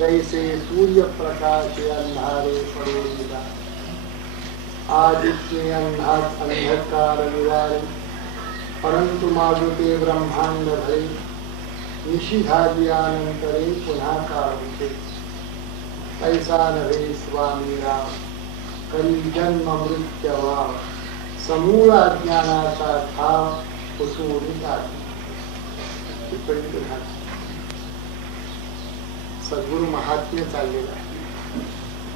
जैसे सूर्य प्रकाश अंधारे पडोदिला, आदित्य अंधकार निवारे, परंतु मागुते ब्रह्मांड भरे, निशिधादियानंतरे पुन्हा काढते. ऐसा नव्हे स्वामी राम, करी जन्म मृत्यवा, समूळ अज्ञानाचा ठाव पुसून टाक. सद्गुरु महात्म्य चाललेलं आहे.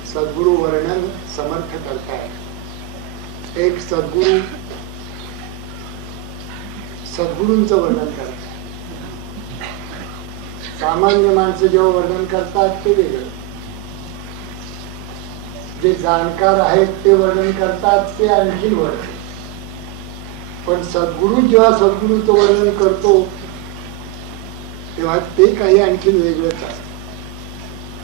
सद्गुरु वर्णन समर्थ करतायत. एक सद्गुरूंचं वर्णन करतात. सामान्य माणसं जेव्हा वर्णन करतात ते वेगळं, जे जाणकार आहेत ते वर्णन करतात ते आणखीन वर्णन. पण सद्गुरु जेव्हा सद्गुरूचं वर्णन करतो तेव्हा ते काही आणखीन वेगळंच असतं.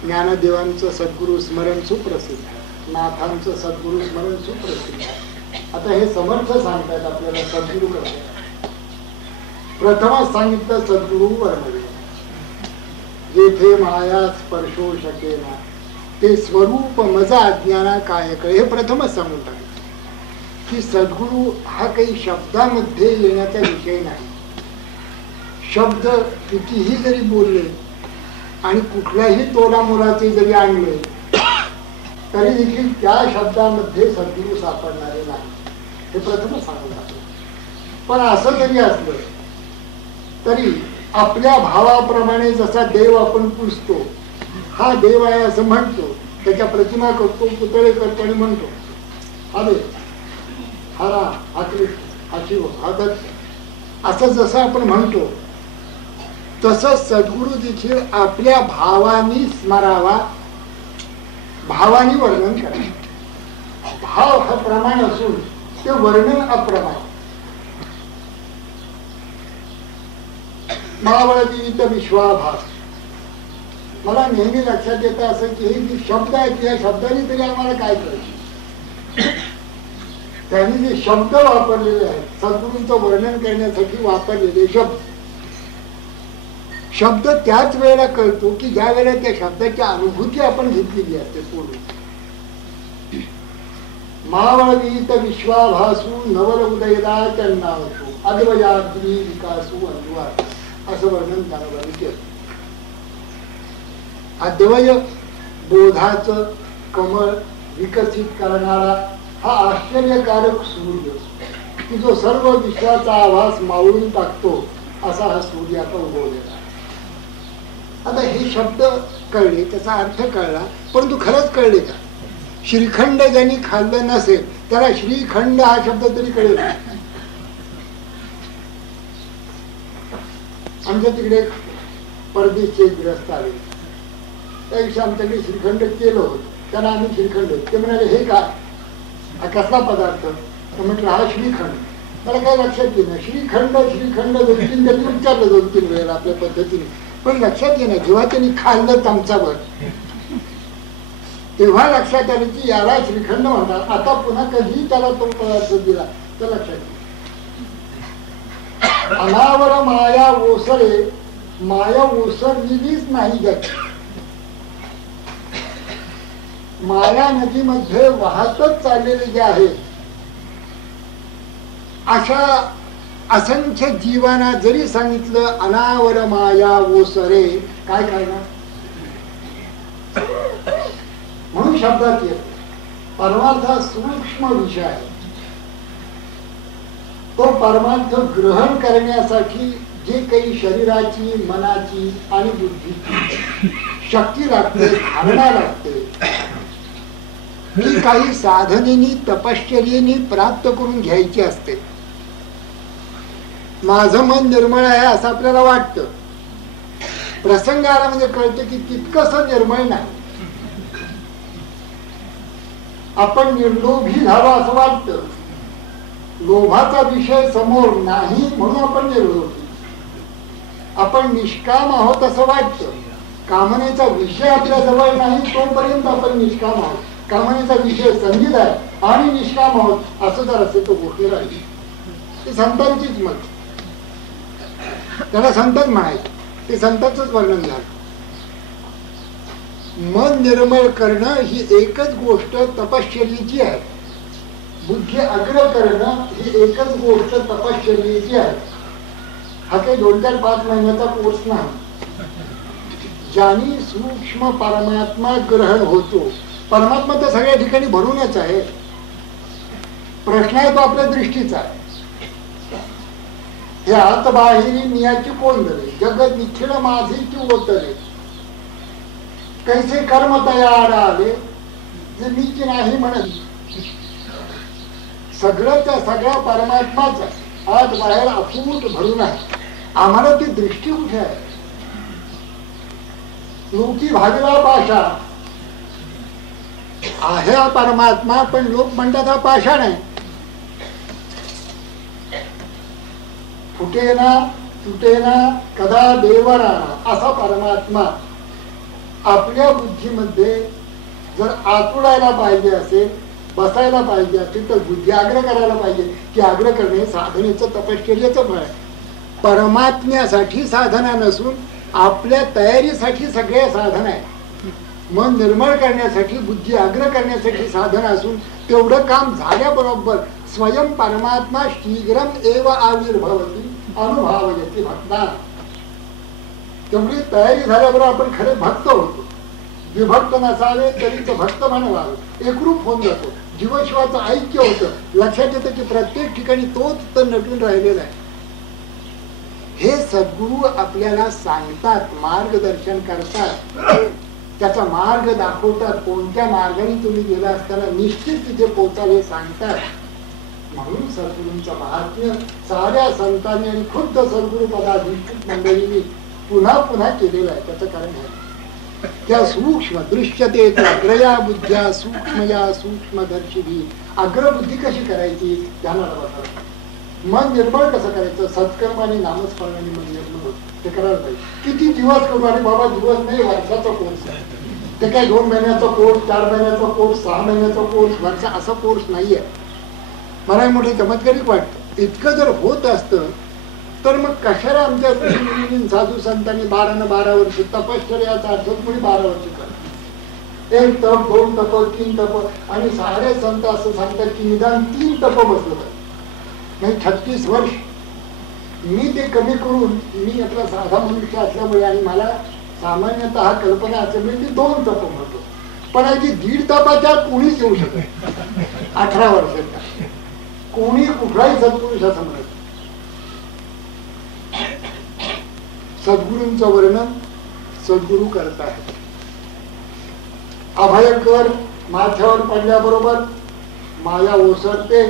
ज्ञानदेवांचं सद्गुरु स्मरण सुप्रसिद्ध आहे, नाथांचं सद्गुरु स्मरण सुप्रसिद्ध आहे. आता हे समर्थ सांगतात आपल्याला सद्गुरु करतात. प्रथमच सांगितलं सद्गुरु वर्णन, जेथे माया स्पर्शो शकेना, ते स्वरूप मज अज्ञाना काय कळे. हे प्रथमच सांगून टाकलं की सद्गुरु हा काही शब्दामध्ये येण्याचा विषय नाही. शब्द कितीही जरी बोलले आणि कुठल्याही तोलामोलाचे जरी आणले तरी देखील त्या शब्दामध्ये सद्गुरु सापडणारे नाही. हे प्रथमच सांगून टाकलं. पण असं जरी असलं तरी आपल्या भावाप्रमाणे जसा देव आपण पुजतो, हा देव आहे असं म्हणतो, त्याच्या प्रतिमा करतो, पुतळे करतो आणि म्हणतो हा देव, हा राम, हा कृष्ण, हा शिव, हा दत्त, असं जसं आपण म्हणतो तसंच सद्गुरु देखील आपल्या भावानी स्मरावा, भावानी वर्णन करावं. भाव हा प्रमाण असून ते वर्णन अप्रमाण. महाबळावित विश्वाभास. मला नेहमी लक्षात येतं असं की हे जे शब्द आहेत या शब्दाने तरी आम्हाला काय करायचं. त्यांनी जे शब्द वापरलेले आहेत सद्गुरूंचं वर्णन करण्यासाठी वापरलेले शब्द त्याच वेळेला कळतो की ज्या वेळेला त्या शब्दाची अनुभूती आपण घेतलेली असते पूर्ण. महाबळावित विश्वाभासू नवल उदयदा चन्नावसू अद्वयाद्री विकासू अंजुआ, असं वर्णन ज्ञानोबांनी केलं. अद्वय बोधाचं कमळ विकसित करणारा हा आश्चर्यकारक सूर्य की जो सर्व विश्वाचा आभास मावळून टाकतो, असा हा सूर्य आता उगवलेला आहे. आता हे शब्द कळले, त्याचा अर्थ कळला, परंतु खरंच कळले का? श्रीखंड ज्यांनी खाल्लं नसेल त्याला श्रीखंड हा शब्द तरी कळेल. आमच्या तिकडे परदेशचे ग्रस्त आले, त्या दिवशी आमच्याकडे श्रीखंड केलं होतं. त्यांना आम्ही श्रीखंड, ते म्हणाले हे काय, हा कसला पदार्थ? तर म्हटलं हा श्रीखंड. मला काय लक्षात येईल. श्रीखंड श्रीखंड 2-3 त्यांनी विचारलं 2-3 वेळेला आपल्या पद्धतीने, पण लक्षात येणार. जेव्हा त्यांनी खाल्लं चमचाभर तेव्हा लक्षात आलं की याला श्रीखंड म्हणतात. आता पुन्हा कधी त्याला तो पदार्थ दिला तर लक्षात येईल. अनावर माया ओसरे, माया ओसरलेलीच नाही जात. माया नदीमध्ये वाहतच चाललेले जे आहे अशा असंख्य जीवांना जरी सांगितलं अनावर माया ओसरे, काय करणार? म्हणून शब्दात येत परमार्थ हा सूक्ष्म विषय आहे. तो परमार्थ ग्रहण करण्यासाठी जे काही शरीराची, मनाची आणि बुद्धीची शक्ती लागते, धारणा लागते, ती काही साधनेनी तपश्चर्येनी प्राप्त करून घ्यायची असते. माझं मन निर्मळ आहे असं आपल्याला वाटतं, प्रसंगाला म्हणजे कळतं की तितकंसं निर्मळ नाही. आपण निर्लोभी झालो असं वाटतं, लोभाचा विषय समोर नाही म्हणून आपण निर्लोभी. आपण निष्काम आहोत असं वाटतं, कामनेचा विषय आपल्या जवळ नाही तोपर्यंत आपण निष्काम आहोत. कामनेचा विषय संगीत आहे आणि निष्काम आहोत असं जर असेल तो गोष्टी राहील. ते संतांचीच मत, त्याला संतच म्हणायचे, ते संतांचंच वर्णन झालं. मन निर्मळ करणं ही एकच गोष्ट तपश्चर्येची आहे. बुद्धी अग्र करणं ही एकच गोष्ट तपश्चर्येची आहे. हा काही 2-4-5 महिन्याचा कोर्स नाही. ज्यानी सूक्ष्म परमात्मा ग्रहण होतो, परमात्मा तर सगळ्या ठिकाणी भरूनच आहे. प्रश्न आहे तो आपल्या दृष्टीचा आहे. हे आत बाहेरी नियाची कोंडले, जगत निखिळ माझी ओतले, कैसे कर्म तयार आले जे मीची नाही म्हणत. सगळं त्या सगळ्या परमात्माच आत बाहेर अफूट भरून आहे. आम्हाला ती दृष्टी कुठे आहे? लोकी भागला पाषाण आहे हा परमात्मा, पण लोक म्हणतात हा पाषाण आहे. फुटेना तुटेना कदा देवराना असा परमात्मा आपल्या बुद्धीमध्ये जर आतुडायला पाहिजे असेल, बसायला पाहिजे असेल, तर बुद्धी आग्रह करायला पाहिजे. की आग्रह करणे साधनेचं तपश्चर्याचं फळ आहे. परमात्म्यासाठी साधना नसून आपल्या तयारीसाठी सगळे साधन आहे. मन निर्मळ करण्यासाठी, बुद्धी आग्रह करण्यासाठी साधन असून तेवढं काम झाल्याबरोबर स्वयं परमात्मा शीघ्रम एव आविर्भवती अनुभवयती भक्ता. तेवढी तयारी झाल्याबरोबर आपण खरे भक्त होतो. विभक्त नसावे तरीच भक्त म्हणवावे, एकरूप होऊन जातो. जीवशिवाचं ऐक्य होतं. लक्षात येतं की प्रत्येक ठिकाणी तोच तर नटून राहिलेला आहे. हे सद्गुरू आपल्याला सांगतात, मार्गदर्शन करतात, त्याचा मार्ग दाखवतात. कोणत्या मार्गाने तुम्ही गेला असताना निश्चित तिथे पोहोचाल हे सांगतात. म्हणून सद्गुरूंचं महात्म्य साऱ्या संतांनी आणि खुद्द सद्गुरू पदाधिष्ठित मंडळींनी पुन्हा पुन्हा केलेलं आहे. त्याचं कारण आहे त्या सूक्ष्म दृश्यते अग्रया बुद्ध्या सूक्ष्मया सूक्ष्मदर्शिनी. अग्रबुद्धी कशी करायची त्यांना बघा. मन निर्मळ कसं करायचं? सत्कर्म आणि नामस्मरणाने मन निर्मळ होत. ते करायला पाहिजे. किती दिवस करू? आणि बाबा दिवस नाही, वर्षाचा कोर्स आहे. ते काय 2 महिन्याचा कोर्स, 4 महिन्याचा कोर्स, 6 महिन्याचा कोर्स, वर्ष असा कोर्स नाहीये. मला मोठे चमत्कारिक वाटतं. इतकं जर होत असतं तर मग कशाला आमच्या साधू संतांनी 12 वर्ष तपश्चर्याचा अर्थ कोणी 12 वर्ष करत. 1 तप, 2 तप, 3 तप, आणि सारे संत असं सांगतात की निदान 3 तप बसलं पाहिजे. नाही 36 वर्ष. मी ते कमी करून, मी आपला साधा मनुष्य असल्यामुळे आणि मला सामान्यतः कल्पना असल्यामुळे मी 2 तप म्हणतो. पण अगदी 1.5 तपाच्या कोणीच येऊ शकत. 18 वर्षाचा कोणी कुठलाही सत्पुरुष असं म्हणत. सद्गुरूंचं वर्णन सद्गुरू करत आहेत. अभयकर माथ्यावर पडल्याबरोबर माया ओसरते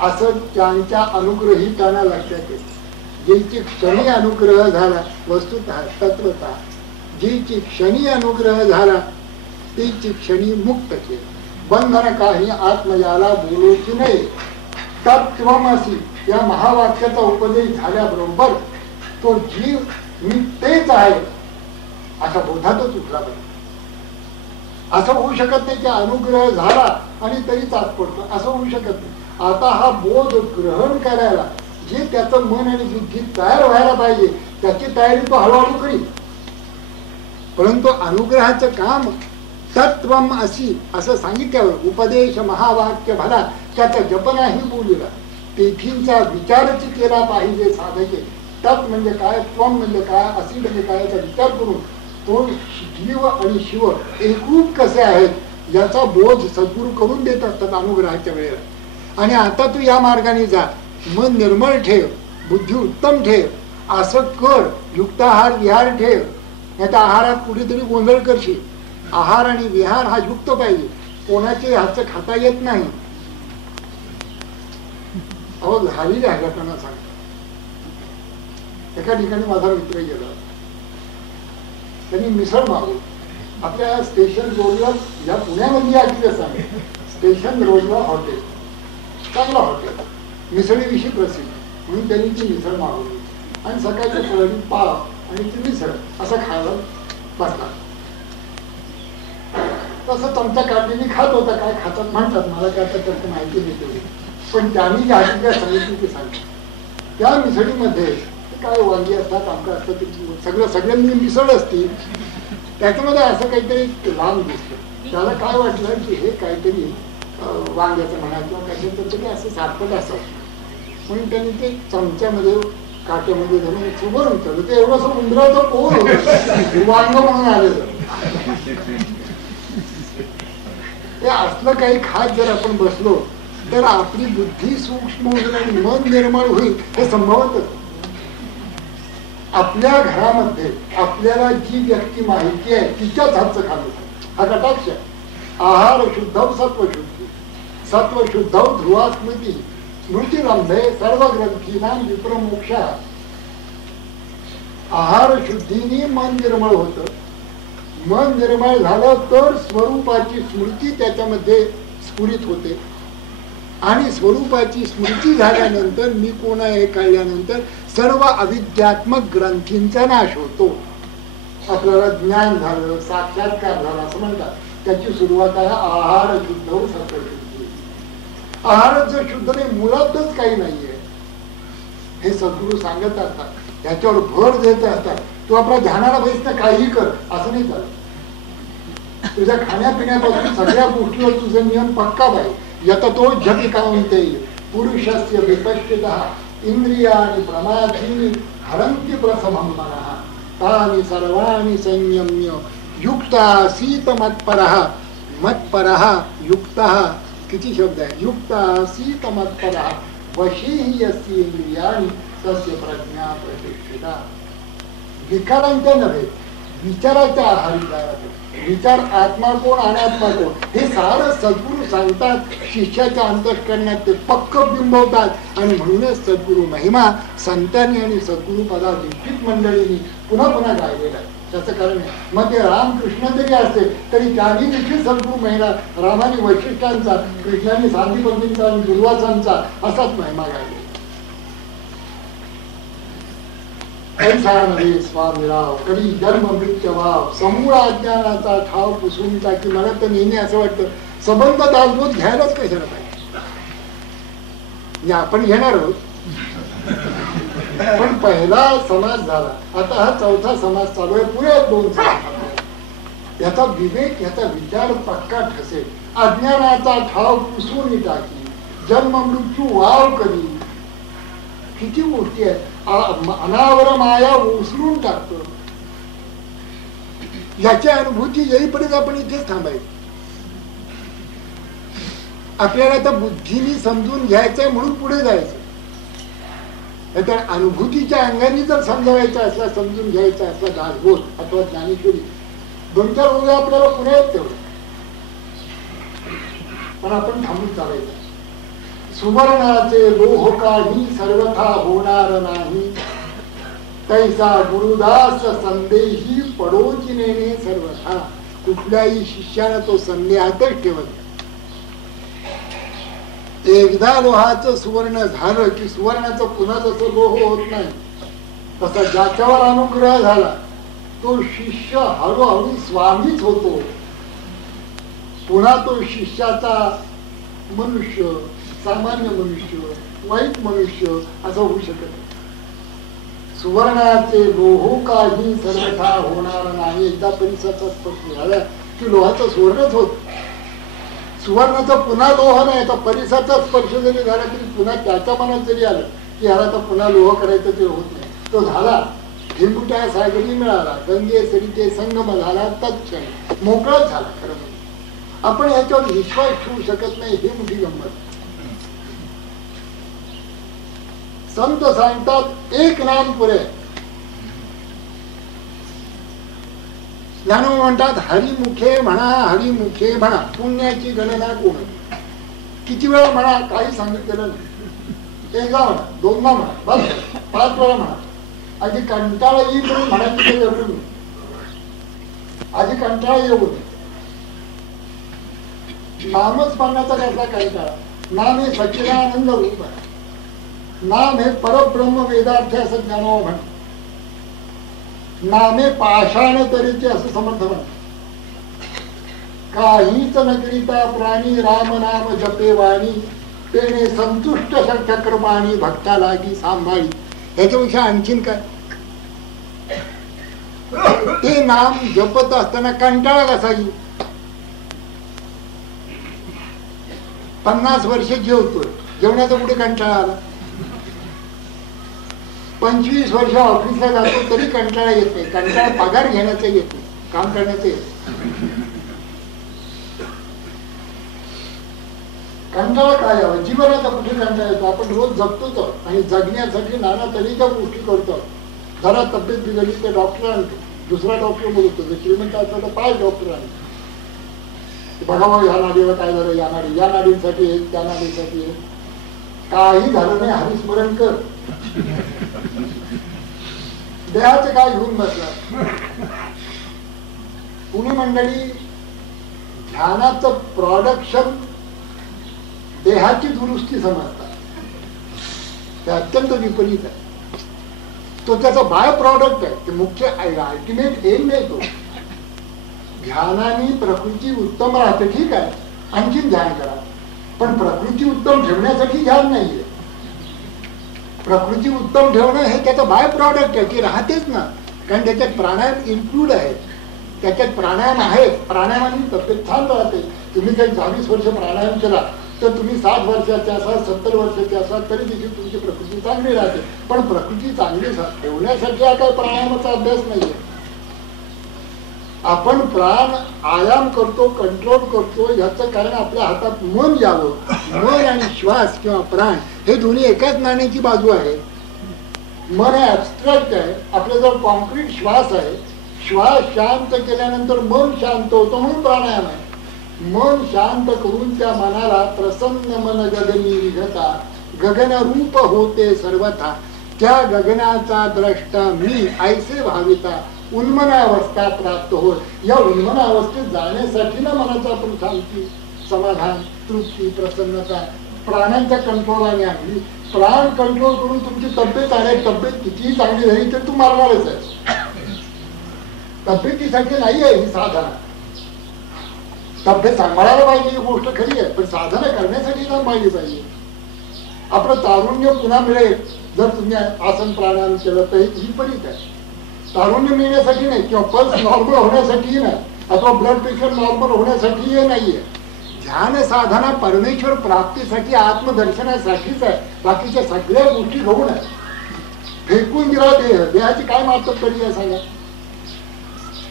असं त्यांच्या अनुग्रहितांना लक्षात येते. ज्याची क्षणी अनुग्रह झाला, वस्तुतः तत्वतः ज्याची क्षणी अनुग्रह झाला त्याची क्षणी मुक्त केली. बंधन काही आत्मयाला बोलूची नाही. तत्त्वमसि या महावाक्याचा उपदेश झाल्याबरोबर तो जीव मी तेच आहे असा बोधातच उठला पाहिजे. असं होऊ शकत नाही की अनुग्रह झाला आणि तरी तास पडतो. असं होऊ शकत नाही. आता हा बोध ग्रहण करायला जे त्याचं मन आणि बुद्धी तयार व्हायला पाहिजे त्याची तयारी तो हळूहळू करील. परंतु अनुग्रहाचं काम तत्वम असी असं सांगितल्यावर उपदेश महावाक्य भला त्याचा जपनाही बोलला. तेथींचा विचारच केला पाहिजे साधके. तत् म्हणजे काय, त्वम म्हणजे काय, असी म्हणजे काय याचा विचार करून तो जीव आणि शिव एकरूप कसे आहेत याचा बोध सद्गुरू करून देत असतात अनुग्रहाच्या वेळेला. आणि आता तू या मार्गाने जा, मन निर्मळ ठेव, बुद्धी उत्तम ठेव, असं कर, युक्ताहार विहार ठेव. नाही तर आहारात कुठेतरी गोंधळ करशील. आहार आणि विहार हा युक्त पाहिजे. कोणाचे हातचं खाता येत नाही. अहो झालेल्या घटना सांगतो. एका ठिकाणी माझा मित्र गेला. त्यांनी मिसळ मागवली. आपल्या स्टेशन रोडला, या पुण्यामध्ये ऐकलं सांग, स्टेशन रोडला हॉटेल, चांगलं हॉटेल, मिसळीविषयी प्रसिद्ध. म्हणून त्यांनी ती मिसळ मागवली आणि सकाळच्या फळानी पाव आणि ती मिसळ असं खायला बसला. तसं चमचा काढलेली खात होता. काय खातात म्हणतात, मला काय त्याच्यात माहिती नाही तेवढी. पण त्यांनी जी हकीकत सांगितली ती सांगितली. त्या मिसळीमध्ये काय वांगी असतात, आमका असतात, सगळ्यांनी मिसळ असती. त्याच्यामध्ये असं काहीतरी लांब दिसतं. त्याला काय वाटलं की हे काहीतरी वांग्याचं म्हणा किंवा कशाचं तरी असं सारखं असावं, म्हणून त्यांनी ते चमच्यामध्ये काट्यामध्ये धरून चुबरून ठेवलं. ते एवढंसं उंदराचं पोळ होतं, वांग म्हणून आलेलं. ते असलं काही खात जर आपण बसलो तर आपली बुद्धी सूक्ष्म होईल आणि मन निर्मळ होईल हे संभवतच. आपल्या घरामध्ये आपल्याला जी व्यक्ती माहिती आहे तिच्याच हातचं खाल्लं हा कटाक्ष. आहार शुद्धव सत्वशुद्धी, सत्वशुद्धव ध्रुवा स्मृती, स्मृतिरंभे सर्व ग्रंथीनां विप्रमोक्ष. आहार शुद्धीने मन निर्मळ होतं. मन निर्मळ झालं तर स्वरूपाची स्मृती त्याच्यामध्ये स्फुरित होते आणि स्वरूपाची स्मृती झाल्यानंतर मी कोण आहे कळल्यानंतर सर्व अविद्यात्मक ग्रंथींचा नाश होतो. आपल्याला ज्ञान झालं, साक्षात्कार झाला असं म्हणतात. त्याची सुरुवात आहे आहार शुद्ध सत्वशुद्धी. आहार जर शुद्ध नाही, मुळातच काही नाहीये हे सद्गुरू सांगत असतात, त्याच्यावर भर देत असतात. तू आपल्या ध्यानाला बसणं काही कर असं नाही चालत. तुझ्या खाण्यापिण्यापासून सगळ्या गोष्टीवर तुझा नियम पक्का पाहिजे. यततो जपिकांते पुरुषस्य विपश्चितः इंद्रियाणि प्रमाथीनि हरन्ति प्रथमं मनः तानि सर्वाणि संयम्य युक्तासीत मत्परः. मत्परः युक्तः किती शब्द आहे? युक्तासीत मत्परः वशी यस्य इंद्रियाणि तस्य प्रज्ञा प्रतिष्ठिता. विकारांच्या नव्हे, विचाराच्या आहारी जायला. विचार आत्मा कोण अनात्मा कोण हे सारं सद्गुरू सांगतात. शिष्याच्या अंतःकरणात ते पक्क बिंबवतात आणि म्हणूनच सद्गुरू महिमा संतांनी आणि सद्गुरू पदाधिष्ठित मंडळींनी पुन्हा पुन्हा गायलेला आहे. त्याचं कारण आहे. मग ते रामकृष्ण जरी असते तरी त्यांनी देखील सद्गुरू महिमा, रामाने वैशिष्ट्यांचा, कृष्णाने सांदीपतींचा आणि दुर्वासांचा असाच महिमा गायला. स्वामीराव कधी जन्म मृत्यू भाव समूळ अज्ञानाचा ठाव पुसून टाकी. मला तर नेहमी असं वाटतं संबंध दासबोध घ्यायलाच कशाला पाहिजे. आपण घेणार आहोत पण पहिला समाज झाला, आता हा चौथा समाज चालू आहे. पुढे 2 समाज. याचा विवेक, याचा विचार पक्का ठसेल. अज्ञानाचा ठाव पुसून टाकी, जन्म मृत्यू वाव कधी, किती गोष्टी आहेत. अनावर माया उचलून टाकतो. याची अनुभूती येईपर्यंत आपण इथेच थांबायचं. आपल्याला आता बुद्धीने समजून घ्यायचंय म्हणून पुढे जायचं. तर अनुभूतीच्या अंगाने जर समजावायचं असला, समजून घ्यायचा असला दासबोध अथवा ज्ञानेश्वरी, 2-4 उद्या आपल्याला पुढे येत तेवढं. पण आपण थांबून चालायचं. सुवर्णाचे लोह काही सर्वथा होणार नाही, तैसा गुरुदास संदेही पडोची नेणे सर्वथा. कुठल्याही शिष्याला तो संदेहातच ठेवत. एकदा लोहाचं सुवर्ण झालं की सुवर्णाचं पुन्हा जसं लोह होत नाही तसा ज्याच्यावर अनुग्रह झाला तो शिष्य हळूहळू स्वामीच होतो. पुन्हा तो शिष्याचा मनुष्य, सामान्य मनुष्य, वाईट मनुष्य असं होऊ शकत नाही. सुवर्णाचे लोह काही सर्वथा होणार नाही. एकदा परिसराचा स्पर्श झाला की लोहाचं सुवर्णच होत. सुवर्णाचा पुन्हा लोह नाही. आता परिसराचा स्पर्श जरी झाला तरी पुन्हा त्याच्या मनात जरी आलं की ह्याला तर पुन्हा लोह करायचं ते होत नाही. तो झाला ढिंबुट्या सागरी मिळाला, गंगे सरिते संगम झाला, तत्क्षण मोकळाच झाला. खरं म्हणजे आपण याच्यावर विश्वास ठेवू शकत नाही. ही मोठी गंमत. संत सांगतात एक नाम पुरे. ज्ञानोबा म्हणतात हरिमुखे म्हणा, हरिमुखे म्हणा. पुण्याची गणना कोण? किती वेळा म्हणा काही सांगितलेलं नाही. एकदा म्हणा, 2दा म्हणा, बस 5 वेळा म्हणा. आधी कंटाळा येईल म्हणून म्हणायची एवढं नाही. आधी कंटाळा येऊ नये. नामच म्हणण्याचा कसला कंटाळा. नाम हे सच्चिदानंद रूप आहे. नाम हे परब्रह्म वेदार्थ असं ज्ञानोबा म्हणतात. नामे पाषाण तरीचे असं समर्थ म्हणतात. काहीच न करिता प्राणी राम नाम जपे वाणी, तेने संतुष्ट चक्रपाणी भक्ता लागी सांभाळी. ह्याच्यापेक्षा आणखीन काय? ते नाम जपत असताना कंटाळा कसा येईल? 50 वर्ष जेवतोय, जेवण्याचा कुठे कंटाळा आला? 25 वर्ष ऑफिसला जातो तरी कंटाळा येत नाही. कंटाळा पगार घेण्याचा येत नाही, काम करण्याचं येत. कंटाळा काय यावं? जीवनाचा कुठे कंटाळा येतो? आपण रोज जगतोच आणि जगण्यासाठी नाना तऱ्हेच्या गोष्टी करतो. जरा तब्येत बिघडली तर डॉक्टर आणतो, दुसरा डॉक्टर बोलतो, जर श्रीमंत असला तर 5 डॉक्टर आणतो. बघावं ह्या नाडीला काय झालं, या नाडींसाठी एक, त्या नाडीसाठी एक. काही झालं नाही, हरिस्मरण कर. देहाचे काय घेऊन बसला? पुणे मंडळी ध्यानाचं प्रोडक्शन देहाची दुरुस्ती समजतात. ते अत्यंत विपरीत आहे. तो त्याचा बाय प्रॉडक्ट आहे, ते मुख्य अल्टिमेट एम नाही. तो ध्यानाने प्रकृती उत्तम राहते, ठीक आहे, आणखीन ध्यान करा, पण प्रकृती उत्तम ठेवण्यासाठी ध्यान नाहीये. प्रकृती उत्तम ठेवणं हे त्याचं बाय प्रॉडक्ट आहे, की राहतेच ना, कारण त्याच्यात प्राणायाम इन्क्लूड आहे, त्याच्यात प्राणायाम आहे. प्राणायामाने तब्येत छान राहते. तुम्ही काही 20 वर्ष प्राणायाम केला तर तुम्ही 60 वर्षाचे असाल, 70 वर्षाचे असाल तरी देखील तुमची प्रकृती चांगली राहते. पण प्रकृती चांगली ठेवण्यासाठी हा काही प्राणायामाचा अभ्यास नाहीये. आपण प्राण आयाम करतो, कंट्रोल करतो, याचं कारण आपल्या हातात मन यावं. मन आणि श्वास किंवा प्राण हे दोन्ही एकाच नाण्याची बाजू आहे. मन हे ऍबस्ट्रॅक्ट आहे, आपल्याजवळ कॉन्क्रीट श्वास आहे. श्वास शांत केल्यानंतर मन शांत होतं, म्हणून प्राणायाम आहे. मन शांत करून त्या मनाला प्रसन्न मन गगनी विघता गगनरूप होते सर्वथा, त्या गगनाचा द्रष्टा मी ऐसे भाविता उन्मनावस्था प्राप्त हो. या उन्मनावस्थेत जाण्यासाठी ना मनाचा आपण शांती, समाधान, तृप्ती, प्रसन्नता प्राणांच्या कंट्रोलाने आणली. प्राण कंट्रोल करून तुमची तब्येत आहे, तब्येत कितीही चांगली झाली तर तू मारणारच आहे. तब्येतीसाठी नाही आहे ही साधना. तब्येत सांभाळायला पाहिजे ही गोष्ट खरी आहे, पण साधना करण्यासाठी सांभाळली पाहिजे. आपलं तारुण्य पुन्हा मिळेल जर तुम्ही आसन प्राणायाम केलं तर हे विपरीत आहे. तारुण्य मिळण्यासाठी नाही, किंवा पल्स नॉर्मल होण्यासाठीही नाही, अथवा ब्लड प्रेशर नॉर्मल होण्यासाठी हे नाहीये. ध्यान साधना परमेश्वर प्राप्तीसाठी, आत्मदर्शनासाठीच आहे. बाकीच्या सगळ्या गोष्टी घडून आहे. फेकून दिला देह, देहाची काय मातब्बरी आहे सांगा?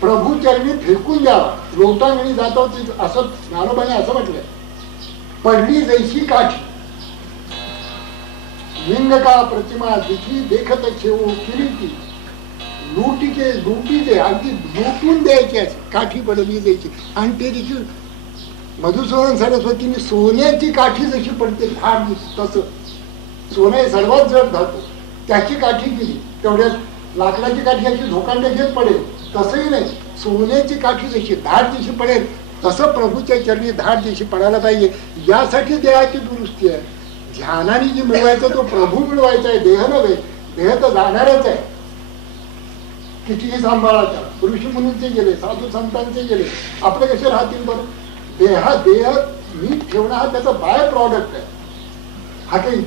प्रभू चरणी फेकून द्यावा. लोटांगणी जातो असं ज्ञानोबाने असं म्हटलंय, पडली जैशी काठी लिंग का प्रतिमा दिखी देखत ठेवू किरीटी लुटीचे अगदी लुटून द्यायची, काठी पडली द्यायची. आणि ते देखील मधुसूदन सरस्वतीने सोन्याची काठी जशी पडते धाड तसं, सोनं हे सर्वात जड धातू, त्याची काठी केली. तेवढ्यात लाकडाची काठी अशी झोकांड्या घेत पडेल तसंही नाही. सोन्याची काठी जशी धाड जशी पडेल तसं प्रभूच्या चरणी धाड जशी पडायला पाहिजे. यासाठी देहाची दुरुस्ती आहे. ध्यानाने जी मिळवायचं तो प्रभू मिळवायचा आहे, देह नव्हे. देह तर जाणारच आहे, कितीही सांभाळायचा. ऋषी मुनींचे गेले, साधू संतांचे गेले, आपले कसे राहतील बरं? देह नीट ठेवणं हा त्याचा बाय प्रॉडक्ट आहे. हा काही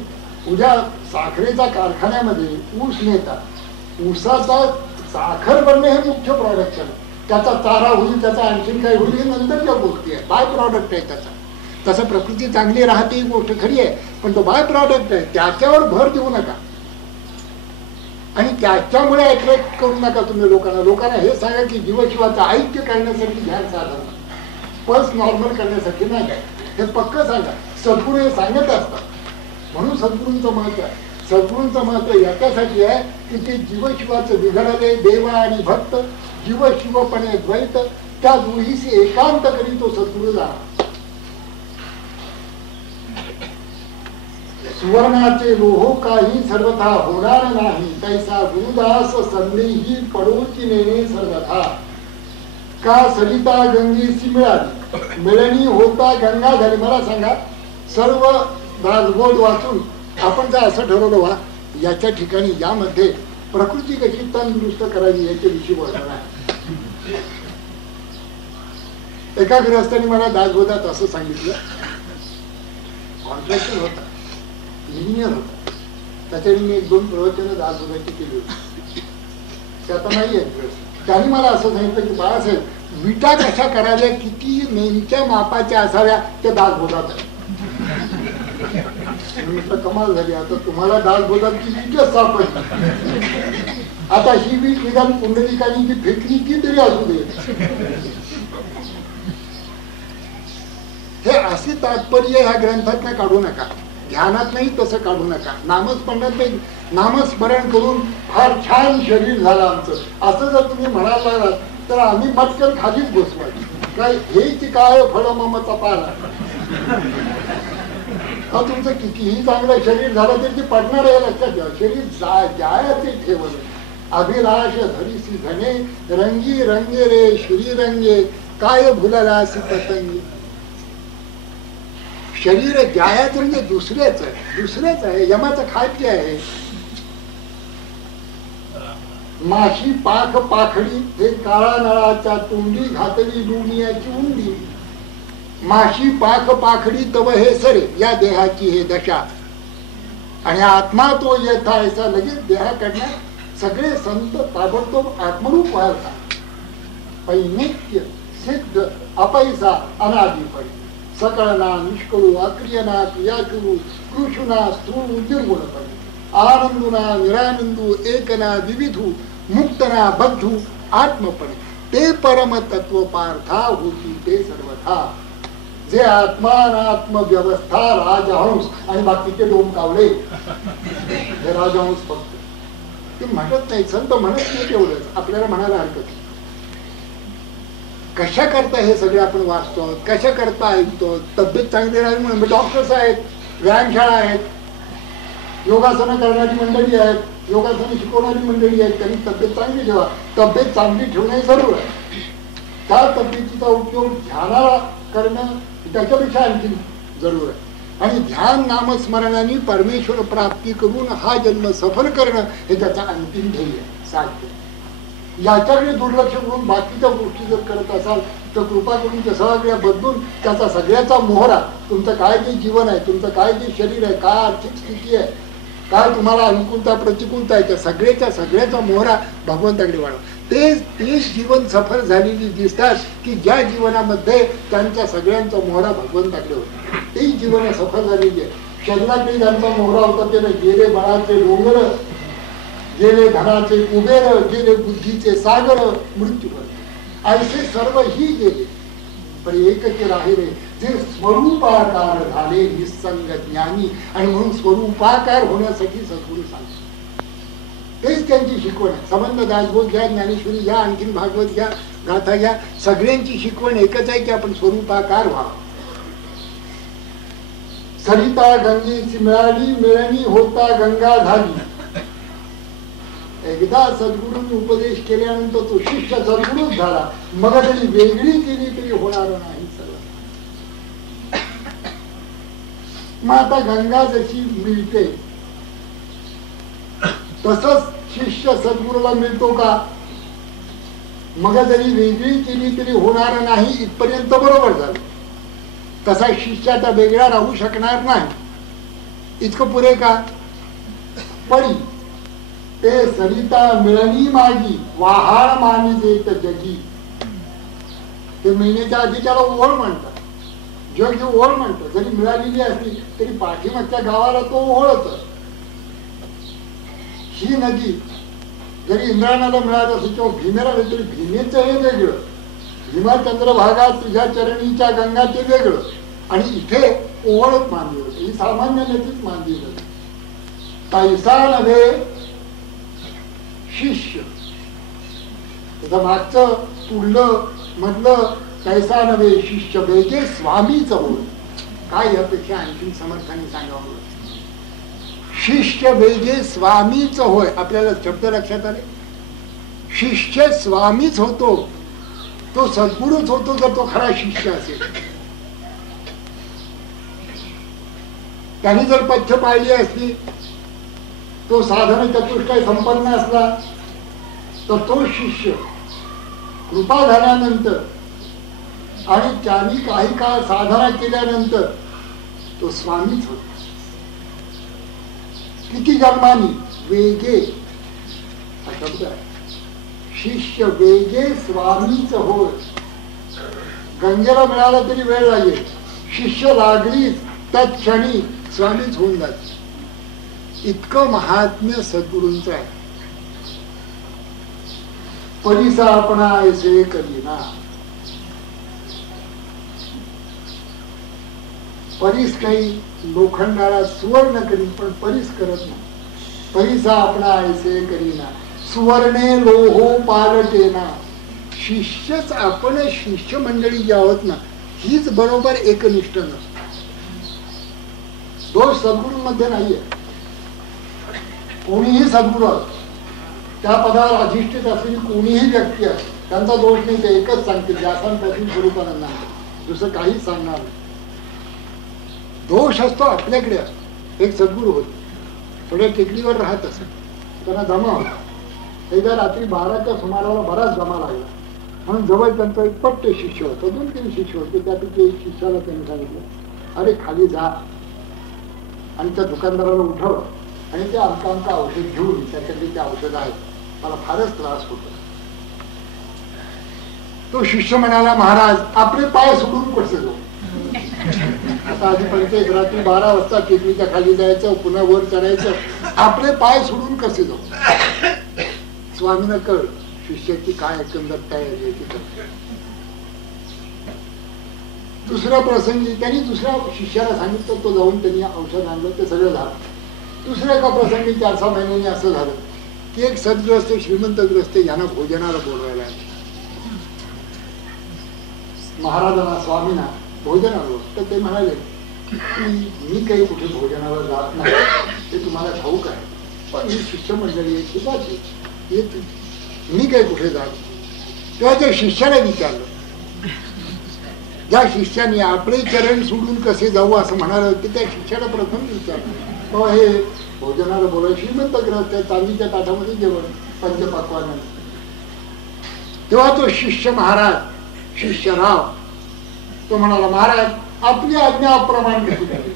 उद्या साखरेच्या कारखान्यामध्ये ऊस नेतात, ऊसाचा साखर बनणे हे मुख्य प्रोडक्शन आहे. त्याचा चारा होईल, त्याचा आणखीन काय होईल हे नंतरच्या गोष्टी आहे, बाय प्रॉडक्ट आहे त्याचा. तसं प्रकृती चांगली राहते ही गोष्ट खरी आहे, पण तो बाय प्रॉडक्ट आहे, त्याच्यावर भर देऊ नका. आणि त्याच्यामुळे अट्रॅक्ट करू नका तुम्ही लोकांना हे सांगा की जीवशिवाचं ऐक्य करण्यासाठी ध्यान साधन, पल्स नॉर्मल करण्यासाठी नाही. हे पक्क सांगा. सद्गुरू हे सांगत असतात, म्हणून सद्गुरूंचं महत्व आहे. सद्गुरूंचं महत्व याच्यासाठी आहे की ते जीवशिवाचं बिघडले देव आणि भक्त, जीवशिवपणे द्वैत, त्या दोहीशी एकांत करी तो सद्गुरू जाणार. सुवर्णाचे लोहो काही सर्वथा होणार नाही, तैसा गुरुदास संदेही पडोची नेणे सर्वथा. का सरिता गंगेशी मिळाली, मिळणी होता गंगा झाली. मला सांगा, सर्व दासबोध वाचून आपण जर असं ठरवलं वा याच्या ठिकाणी यामध्ये प्रकृती कशी तंदुरुस्त करावी याच्याविषयी बोलणार आहे. एका गृहस्थाने मला दासबोधात असं सांगितलं, कॉन्ट्रॅक्टर होता, इंजिनियर होता, त्याच्याने मी 1-2 प्रवचनं दासबोधाची केली होती. ते आता नाही आहेत गृहस्थ. त्यांनी मला असं सांगितलं की बाळासाहेब विटा कशा कराव्या, किती नेमक्या मापाच्या असाव्या ते दासबोधात आहे. म्हटलं कमाल झाली, आता तुम्हाला दासबोधाची विटच सापडली. आता ही वीट निदान पुंडलिकानी जी फेकली ती तरी असू दे. हे असे तात्पर्य ह्या ग्रंथात नाही काढू नका, ध्यानात नाही तसं काढू नका. नामस्मरणात नाही, नामस्मरण करून फार छान शरीर झालं आमचं असं जर तुम्ही म्हणायला लागलात तर आम्ही मटकन खालीच बसवायची. काय हेच काय फळ ममचा पाला. तुमचं कितीही चांगलं शरीर झालं तरी ते पडणार आहे, लक्षात घ्या. शरीर जाय ते ठेवलं. अभिलाष धरीसी धने रंगी रंगे रे श्रीरंगे काय भुललासी पतंगी. शरीर जायचं म्हणजे दुसऱ्याच आहे, यमाचं खाद्य आहे. माशी पाख पाखडी हे काळा नळाच्या तोंडी घातली दुनियाची उंडी. माशी पाख पाखडी तव हे सरे या देहाची हे दशा. आणि आत्मा तो येथा ऐसा लगेच देहाकडनं सगळे संत ताबडतोब आत्मरूप व्हायचा. पैनित्य सिद्ध अपैसा अनादिपडी सकळना निष्कळू अक्रियना क्रियाचुरू कृषुना स्थूळ निर्गुणपडी आनंदुना निरानंदू एकना विविधू मुक्तना बद्धू आत्मपणे ते परम तत्व पार्था होती ते सर्वथा. जे आत्मानात्म व्यवस्था राजहंस आणि बाकीचे डोमकावले हे राजहंस फक्त ते म्हणत नाही, संत म्हणत नाही. तेवढंच आपल्याला म्हणायला हरकत. कशा करता हे सगळे आपण वाचतो, कशा करता ऐकतो. तब्येत चांगली राहील म्हणून डॉक्टर्स आहेत, व्यायामशाळा आहेत, योगासनं करणारी मंडळी आहेत, योगासनं शिकवणारी मंडळी आहेत. त्यांनी तब्येत चांगली ठेवा. तब्येत चांगली ठेवणे जरूर आहे. त्या तब्येतीचा उपयोग ध्यानाला करणं त्याच्यापेक्षा आणखी जरूर आहे. आणि ध्यान नामस्मरणाने परमेश्वर प्राप्ती करून हा जन्म सफल करणं हे त्याचा अंतिम ध्येय साध्य. याच्याकडे दुर्लक्ष करून बाकीच्या गोष्टी जर करत असाल तर कृपा करून त्या सगळ्या बदलून त्याचा सगळ्याचा मोहरा, तुमचं काय जे जीवन आहे, तुमचं काय जे शरीर आहे, काय आर्थिक स्थिती आहे, काय तुम्हाला अनुकूलता प्रतिकूलता आहे, त्या सगळ्याचा मोहरा भगवंताकडे वाढवा. तेच जीवन सफल झालेली दिसतात की ज्या जीवनामध्ये त्यांच्या सगळ्यांचा मोहरा भगवंताकडे होता. तेच जीवन सफल झालेली आहे. शरीराकडे ज्यांचा मोहरा होता ते गेले बळाचे डोंगर, गेले धनाचे कुबेर, गेले बुद्धीचे सागर, मृत्यूवर ऐसे सर्व ही गेले. पण एकच राहिले जे स्वरूपाकार झाले निसंग ज्ञानी. आणि म्हणून स्वरूपाकार होण्यासाठी सद्गुरू सांगतो. तेच त्यांची शिकवण आहे. संबंध दासबोध घ्या, ज्ञानेश्वरी घ्या, आणखीन भागवत घ्या, गाथा घ्या, सगळ्यांची शिकवण एकच आहे की आपण स्वरूपाकार व्हावं. सरिता गंगेची मिळाली मिळणी होता गंगा झाली. एकदा सद्गुरूंनी उपदेश केल्यानंतर तो शिष्य सद्गुरूच झाला. मग तरी वेगळी केली तरी होणार नाही सर्व. मग आता गंगा जशी मिळते तसंच शिष्य सद्गुरूला मिळतो का? मग जरी वेगळी केली तरी होणार नाही इथपर्यंत बरोबर झालं. तसा शिष्य आता वेगळा राहू शकणार नाही. इतकं पुरे का? पडी ते सरिता मिळणी मागी वाहाळ मानी देत जगी. ते मिळण्याच्या आधी त्याला ओळ म्हणतात. जग जे ओळ म्हणतात जरी मिळालेली असली तरी पाठीमागच्या गावाला तो ओळख. ही नदी जरी इंद्रायणाला मिळाली असली किंवा भीमेला तरी भीमेचं हे वेगळं, भीमा चंद्रभागा तुझ्या चरणीच्या गंगा ते वेगळं. आणि इथे ओळख मानली होती. ही सामान्य नदीच मानली जाते. पैसा नव्हे शिष्य. त्याचं मागचं पुढलं मधलं कैसा नव्हे शिष्य बेगे स्वामीच होय. काय यापेक्षा आणखी समर्थाने सांगावं. शिष्य बेगे स्वामीच होय. आपल्याला शब्द लक्षात आले. शिष्य स्वामीच होतो, तो सद्गुरूच होतो जर तो खरा शिष्य असेल. त्यांनी जर पथ्य पाळली असली, तो साधन चतुष्टय संपन्न असला तर तो शिष्य कृपा झाल्यानंतर आणि त्यांनी काही काळ साधना केल्यानंतर तो स्वामीच होतो. किती जन्मानी वेगे हा शब्द आहे. शिष्य वेगे स्वामीच होय. गंगेला मिळाला तरी वेळ लागेल, शिष्य लागलीच तत्क्षणी स्वामीच होऊन जाते. इतकं महात्म्य सद्गुरूंचं आहे. परिसा आपणा ऐसे करीना. परीस काही लोखंडाला सुवर्ण करीन, पण परीस करत नाही. परिसा आपणा ऐसे करीना सुवर्णे लोहो पालटेना. शिष्यच आपण शिष्य मंडळी जी आहोत ना, हीच बरोबर एकनिष्ठ नसते. दोष सद्गुरूंमध्ये नाहीये. कोणीही सद्गुरू त्या पदावर अधिष्ठित असलेली कोणीही व्यक्ती आहे, त्यांचा दोष नाही. ते एकच सांगतील, व्यासांपासून स्वरूपानंद, दुसरं काहीच सांगणार नाही. दोष असतो आपल्याकडे. एक सद्गुरू होते, थोड्या टेकडीवर राहत असत, त्यांना जमा होता. एकदा रात्री 12च्या सुमाराला बराच जमा लागला, म्हणून जवळ त्यांचा एक पट्टे शिष्य होता. 2-3 शिष्य होते. त्यापैकी एक शिष्याला त्यांनी सांगितलं, अरे खाली जा आणि त्या दुकानदाराला उठव आणि ते आमका औषध घेऊन, त्याच्याकडे ते औषध आहे, मला फारच त्रास होतो. तो शिष्य म्हणाला, महाराज आपले पाय सोडून कसं जाऊ. आता आधी पंचायत रात्री 12 वाजता टेकडीच्या खाली जायचं, पुन्हा वर चढायचं, आपले पाय सोडून कसे जाऊ. स्वामींना कळ शिष्याची काय एकंदर तयारी आहे. दुसऱ्या प्रसंगी त्यांनी दुसऱ्या शिष्याला सांगितलं, तो जाऊन त्यांनी औषध आणलं, ते सगळं झालं. दुसऱ्या एका प्रसंगी 4-6 महिन्यांनी असं झालं की एक सद्ग्रस्त श्रीमंत ग्रस्त यांना भोजनाला बोलवायला महाराजांना स्वामींना भोजनाला. तर ते म्हणाले की मी काही कुठे भोजनाला जात नाही, ते तुम्हाला ठाऊक आहे, पण ही शिष्य मंडळी येते, मी काही कुठे जात. तेव्हा त्या शिष्याला विचारलं, ज्या शिष्याने आपले चरण सोडून कसे जाऊ असं म्हणाल की त्या शिष्याला प्रथम विचारलं, बाबा हे भोजनाला बोलाय श्रीमंत ग्रस्त आहे, चांदीच्या ताटामध्ये जेवण पंचपक्वान्न. तेव्हा तो शिष्य महाराज, शिष्यराव, तो म्हणाला, महाराज आपली आज्ञा अप्रमाण कशी झाली.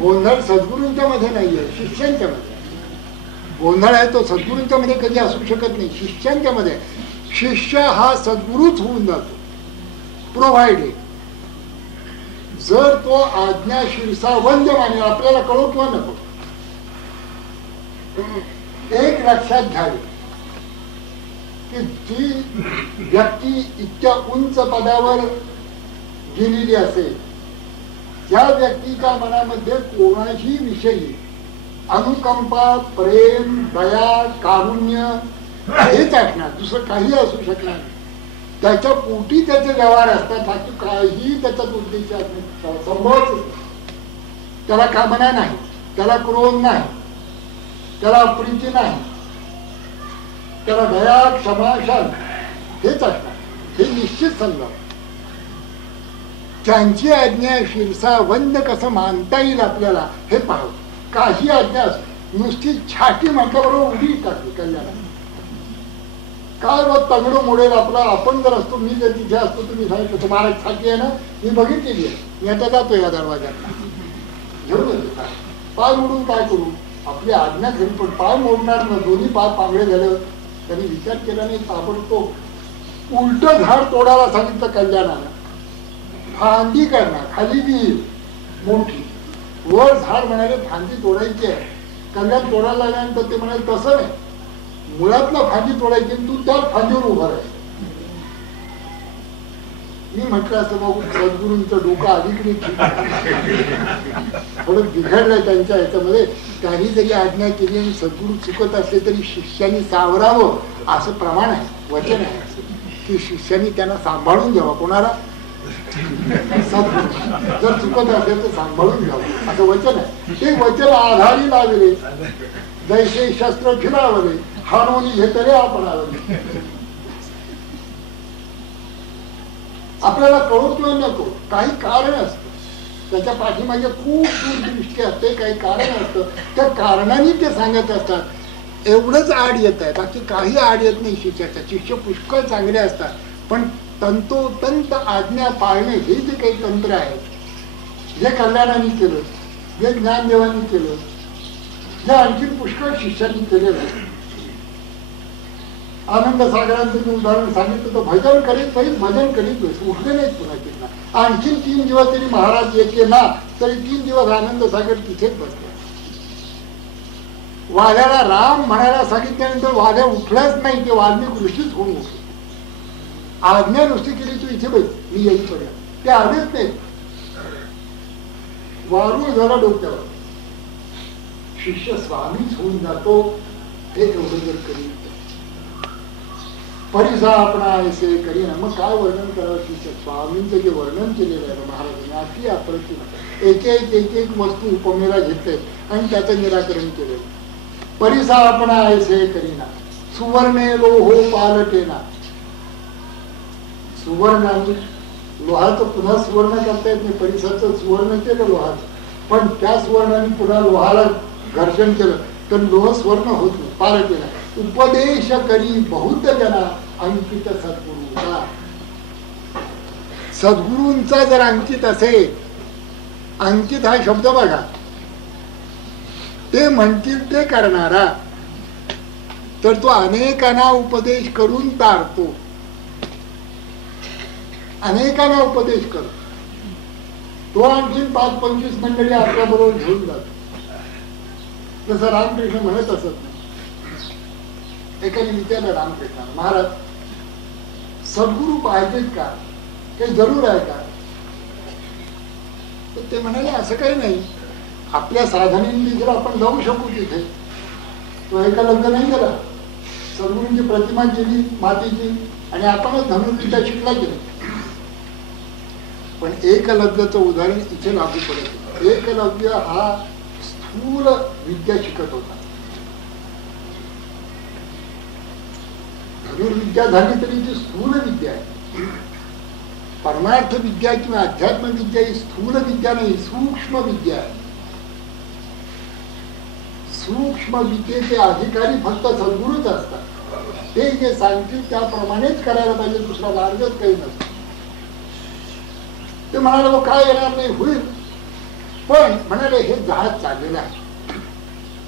गोंधळ सद्गुरूंच्या मध्ये नाहीये, शिष्यांच्या मध्ये गोंधळ आहे. तो सद्गुरूंच्या मध्ये कधी असू शकत नाही, शिष्यांच्या मध्ये. शिष्य हा सद्गुरूच होऊन जातो, प्रोव्हाइडेड, जर तो आज्ञा शिरसावंद मानेल. आपल्याला कळो किंवा नको, एक लक्षात घ्यावे की जी व्यक्ती इतक्या उंच पदावर गेलेली असेल, त्या व्यक्तीच्या मनामध्ये कोणाही विषयी अनुकंपा, प्रेम, दया, कारुण्य हेच असणार, दुसरं काही असू शकणार नाही. त्याच्या पोटी त्याचे व्यवहार असतात, बाकी काही त्याच्यात उद्देश संभवच. त्याला कामना नाही, त्याला क्रोध नाही, त्याला अप्रीती नाही, त्याला दया, क्षमा, शांत हेच असणार, हे निश्चित समजा. त्यांची आज्ञा शिरसावंद कसं मानता येईल आपल्याला हे पाहू. काही आज्ञा नुसती छाटी म्हटल्याबरोबर उडी टाकली कल्याण. काय मग तगडं मोडेल आपला. आपण जर असतो, मी जर तिथे असतो, तुम्ही सांगितलं तुम्हाला छाती आहे ना, मी बघितलेली आहे, मी आता जातो या दरवाज्यात, घेऊन येतो. पाय मोडून काय करू, आपली आज्ञा घरी, पण पाय मोडणार ना. दोन्ही पाय पांगळे झालं. त्यांनी विचार केला नाही, ताबडतोब उलट झाड तोडायला सांगितलं कल्याणाला. फांदी करणार, खाली विहीर मोठी, वर झाड म्हणाले फांदी तोडायची आहे. कल्याण तोडायला लागल्यानंतर ते म्हणाले तसं नाही, मुळातला फांदी तोडायची, तू त्या फांदीवर उभा राहील. मी म्हटलं असं बाबू सद्गुरूंचं डोकं अलीकडे थोडं बिघडलंय त्यांच्या ह्याच्यामध्ये. त्यांनी जरी आज्ञा केली आणि सद्गुरू चुकत असले तरी शिष्याने सावरावं असं प्रमाण आहे, वचन आहे की शिष्याने त्यांना सांभाळून घ्यावं. कोणाला? सद्गुरू जर चुकत असेल तर सांभाळून घ्यावं असं वचन आहे. ते वचन आधारी लावले, जैसे शस्त्र फिरावले, हाणोनी घेतले आपण आले. आपल्याला कळो किंवा नको, काही कारण असतं त्याच्या पाठीमागे, खूप दूरदृष्टी असते, काही कारण असतं. त्या कारणाने ते सांगत असतात. एवढंच आड येत आहे, बाकी काही आड येत नाही शिष्याच्या. शिष्य पुष्कळ चांगले असतात, पण तंतोतंत आज्ञा पाळणे हे जे काही तंत्र आहे, जे कल्याणाने केलं, जे ज्ञानदेवानी केलं, हे आणखी पुष्कळ शिष्यांनी केलेलं आहे. आनंद सागरांचं मी उदाहरण सांगितलं, तर भजन करीत नाही, भजन करीत नाही, उठले नाहीत पुन्हा किंवा आणखीन 3 दिवस तरी महाराज येते ना, तरी 3 दिवस आनंद सागर तिथेच बसले. वाघ्याला राम म्हणायला सांगितल्यानंतर वाघ्या उठलाच नाही, ते वाल्मिक ऋषीच होऊन उठले. आज्ञा नुसती केली, तू इथे बस, मी येईपर्यंत. ते आलेच नाही, वारूळ झाला डोक्यावर. शिष्य स्वामीच होऊन जातो, हे एवढं जर करीत परिसा आपणा ऐसे करीन. मग काय वर्णन करावं शिष्य स्वामींचं जे वर्णन केलेलं आहे महाराजांनी अति अप्रतिम. एक एक वस्तू उपमेला घेतले आणि त्याचं निराकरण केलं. परिसा आपणा ऐसे करीना सुवर्णे लोहो पालटेना. सुवर्ण आणि लोहाचं पुन्हा सुवर्ण करता येत नाही. परिसाचं सुवर्ण केलं लोहाचं, पण त्या सुवर्णाने पुन्हा लोहाला घर्षण केलं तर लोह स्वर्ण होत नाही, पालटेना. उपदेश करी बहुत जना अंकित सद्गुरूचा. सद्गुरूंचा जर अंकित असेल, अंकित हा शब्द बघा, ते म्हणतील ते करणारा, तर तो अनेकांना उपदेश करून तारतो. अनेकांना उपदेश करतो तो. आणखीन 5-25 मंडळी आपल्या बरोबर घेऊन जातो. जसं रामकृष्ण म्हणत असत नाही. एकाने विचारलं रामकृष्ण, महाराज सद्गुरू पाहिजेत का, काही जरूर आहे का? तर ते म्हणाले असं काही नाही, आपल्या साधनेने जर आपण जाऊ शकू तिथे. तो एकलव्य नाही गेला, सद्गुरूंची प्रतिमा केली मातीची आणि आपणच धनुर्विद्या शिकला गेली. पण एकलव्याचं उदाहरण इथे लागू पडत. एकलव्य हा स्थूल विद्या शिकत होता. धनुर्विद्या झाली तरी ती स्थूल विद्या आहे. परमार्थ विद्या किंवा अध्यात्म विद्या ही स्थूल विद्या नाही, सूक्ष्म विद्या आहे. सूक्ष्म विद्येचे अधिकारी फक्त सद्गुरूच असतात. ते जे सांगतील त्याप्रमाणेच करायला पाहिजे, दुसरा मार्गच काही नसतो. ते म्हणाले काय येणार नाही, होईल. पण म्हणाले हे जहाज चाललेलं आहे,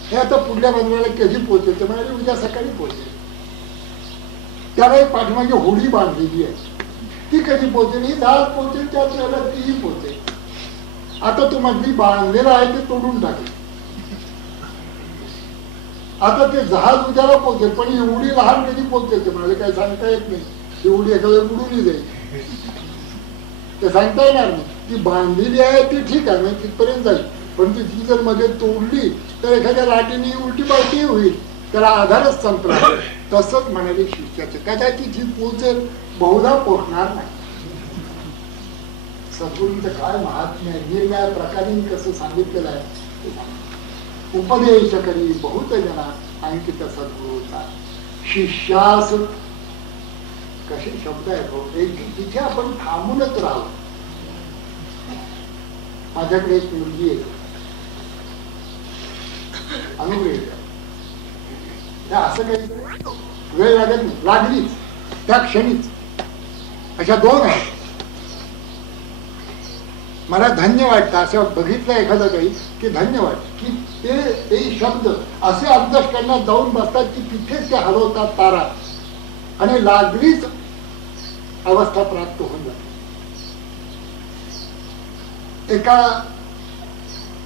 हे आता पुढल्या बंदराला कधी पोहोचेल? ते म्हणाले उद्या सकाळी पोहोचेल. त्याला एक पाठीमागे होडी बांधलेली आहे, ती कधी पोहोचेल? ही जहाज पोहोचेल त्याच वेळेला तीही पोहोचेल. आता तो मधली बांधलेलं आहे ते तोडून टाकेल. आता ते जहाज उद्याला पोहोचेल, पण एवढी लहान कधी पोहोचेल? ते म्हणाले काय सांगता येत नाही, एवढी एखाद्या उडूनही जाईल, ते सांगता येणार नाही. ती बांधलेली आहे ती ठीक आहे, म्हणजे तिथपर्यंत जाईल, पण ती जर मध्ये तोडली तर एखाद्या लाटेने उलटी पालटी होईल, त्याला आधारच संपला. तसंच म्हणाले शिष्याचे, कदाचित ही पोचेल, बहुधा पोचणार नाही. सद्गुरूंचं काय महात्म्य आहे, निरनिराळ्या प्रकारे कसं सांगितलेलं आहे. उपदेश करी बहुत जना अंकित सद्गुरूचा. शिष्यास कसे शब्द आहेत, तिथे आपण थांबूनच राहू. माझ्याकडे एक मुलगी आहे, अनुभव असं काही वेळ लागत नाही, लागलीच त्या क्षणीच. अशा 2 आहेत. मला धन्य वाटतं असं बघितलं एखादं काही की धन्य वाटतं की ते शब्द असे अभ्यास करण्यात जाऊन बसतात की तिथेच ते हलवतात तारा आणि लागलीच अवस्था प्राप्त होऊन जाते.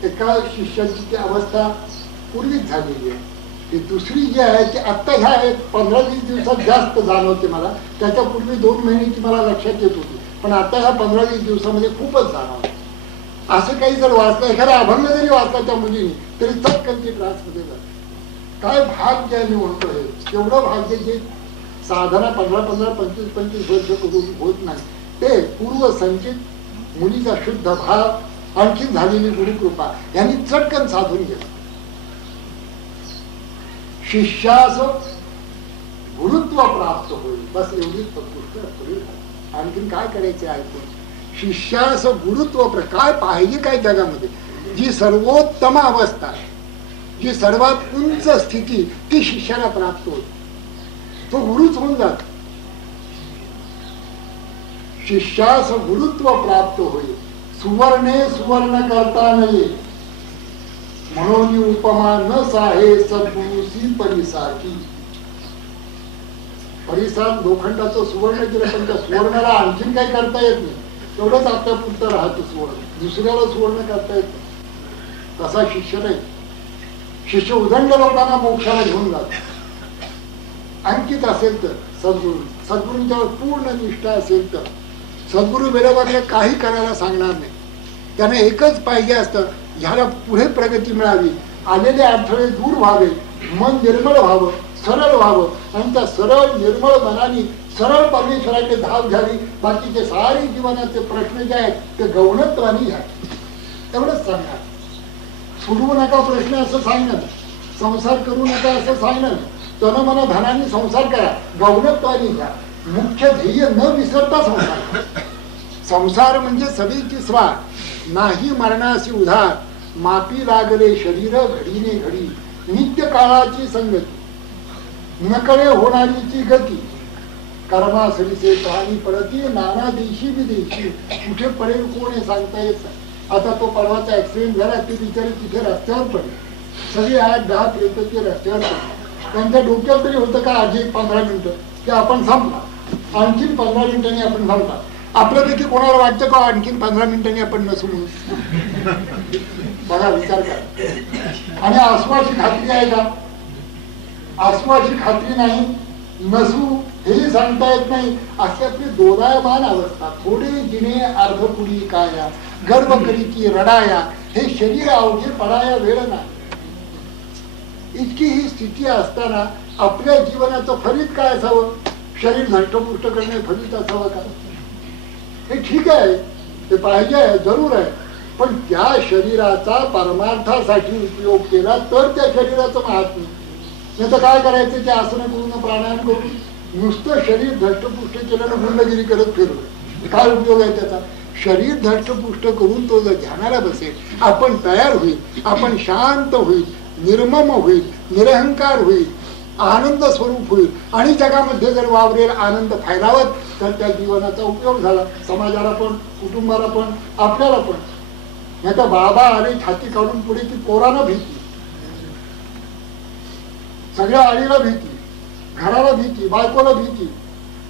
एका शिष्याची ती अवस्था पूर्वीच झालेली आहे. ती दुसरी जी आहे ती आत्ता ह्या 15-20 दिवसात जास्त जाणवते मला. त्याच्यापूर्वी 2 महिन्याची मला लक्षात येत होती, पण आता ह्या 15-20 दिवसामध्ये खूपच जाणवतं. असं काही जर वाचलं, एखादा अभंग जरी वाचला त्या मुलीने, तरी चटकन ती क्लासमध्ये जाते. काय भाग्य आहे मी म्हणतो, हे तेवढं भाग्य जे साधना 15-15, 25-25 वर्ष करून होत नाही. ते पूर्व संचित मुलीचा शुद्ध भाव, आणखी झालेली गुरुकृपा यांनी चटकन साधून गेला. शिष्यास गुरुत्व प्राप्त होईल, बस एवढीच पुष्कळ. आणखीन काय करायचे ऐकून. शिष्यास गुरुत्व, काय पाहिजे काय जगामध्ये, जी सर्वोत्तम अवस्था, जी सर्वात उंच स्थिती ती शिष्याला प्राप्त होते. तो गुरुच होऊन जात. शिष्यास गुरुत्व प्राप्त होईल. सुवर्णे सुवर्ण करता नये. म्हणून उपमा न साहे सद्गुरूसी परिसारखी. परिसार लोखंडाचं सुवर्ण केलं पण त्या सुवर्णाला आणखीन काही करता येत नाही, तेवढंच आपल्या पुरतं राहतं सुवर्ण, दुसऱ्याला सुवर्ण करता येत नाही. तसा शिष्य नाही. शिष्य उदंड लोकांना मोक्षाला घेऊन जातो. अंकित असेल तर सद्गुरूंच्यावर पूर्ण निष्ठा असेल तर सद्गुरू वेळेवर काही करायला सांगणार नाही. त्यांना एकच पाहिजे असतं, ह्याला पुढे प्रगती मिळावी, आलेले अडथळे दूर व्हावे, मन निर्मळ व्हावं, सरळ व्हावं आणि त्या सरळ निर्मळ मनाने सरळ परमेश्वराकडे धाव घ्यावी. बाकीचे सारे जीवनाचे प्रश्न जे आहेत ते गौणत्वाने घ्या, एवढंच सांगणार. सोडवू नका प्रश्न असं सांगणं, संसार करू नका असं सांगणं, तन मन धनाने संसार करा, गौणत्वाने घ्या, मुख्य ध्येय न विसरता संसार. संसार म्हणजे सगळीची स्वा, नाही मरणाशी उधार, मापी लागले शरीर घडीने घडी, नित्य काळाची संगती, नकळे होणारीची गती, कर्मासरीचे पाणी पडती, नाना देशी विदेशी, कुठे पडेल कोण हे सांगता येत नाही. आता तो परवाचा ऍक्सिडेंट झाला, ते बिचारे तिथे रस्त्यावर पडले, सगळे 8-10 प्रेत ते रस्त्यावर पडले. त्यांच्या डोक्यात तरी होतं का आधी 15 मिनिटं की आपण संपला, आणखीन 15 मिनिटांनी आपण संपला. आपल्यापैकी कोणाला वाटतं का आणखीन 15 मिनिटांनी आपण नसू म्हणून? बघा, विचार करा. आणि आसवाची खात्री आहे का? आसवाची खात्री नाही, नसू हेही सांगता येत नाही. अशी आपली दोलायमान अवस्था, थोडे जिने अर्धपुरी काया, गर्भ करीची रडाया, हे शरीर अवघे पडाया वेळ नाही. इतकी ही स्थिती असताना आपल्या जीवनाचं फलित काय असावं? शरीर धष्टपुष्ट करणे फलित असावं का? हे ठीक आहे, ते पाहिजे आहे, जरूर आहे, पण त्या शरीराचा परमार्थासाठी उपयोग केला तर त्या शरीराचं महात्म्य. नाही तर काय करायचं? ते आसनं करून प्राणायाम करून नुसतं शरीर धष्टपुष्ट केल्यानं गुंडगिरी करत फिरवलं, काय उपयोग आहे त्याचा? शरीर धष्टपुष्ट करून तो जर ध्यानाला बसेल, आपण तयार होईल, आपण शांत होईल, निर्मम होईल, निरहंकार होईल, आनंद स्वरूप होईल आणि जगामध्ये जर वावरेल, आनंद फैलावत, तर त्या जीवनाचा उपयोग झाला, समाजाला पण, कुटुंबाला पण, आपल्याला पण. नाही तर बाबा आले छाती काढून पुढे की पोराला भीती, सगळ्या आईला भीती, घराला भीती, बायकोला भीती,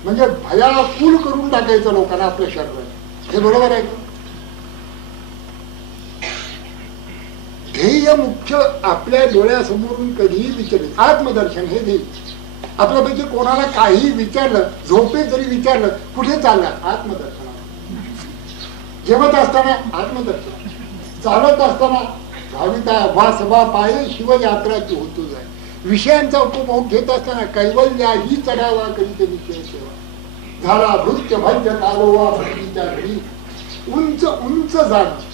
म्हणजे भयाकुल करून टाकायचं लोकांना आपल्या शरीरात. हे बरोबर आहे का? ध्येय मुख्य आपल्या डोळ्यासमोरून कधीही विचारले, आत्मदर्शन हे ध्येय. आपल्यापैकी कोणाला काही विचारलं, झोपेत जरी विचारलं, कुठे चालला? आत्मदर्शन. जेवत असताना आत्मदर्शन, चालत असताना भाविता वा सभा पाये शिवयात्राची होतो जाय, विषयांचा उपभोग घेत असताना कैवल्या ही चढावा करीत विषय सेवा, झाला भृत्य भज्य कालोवा भक्तीच्या घडी, उंच उंच जाणं.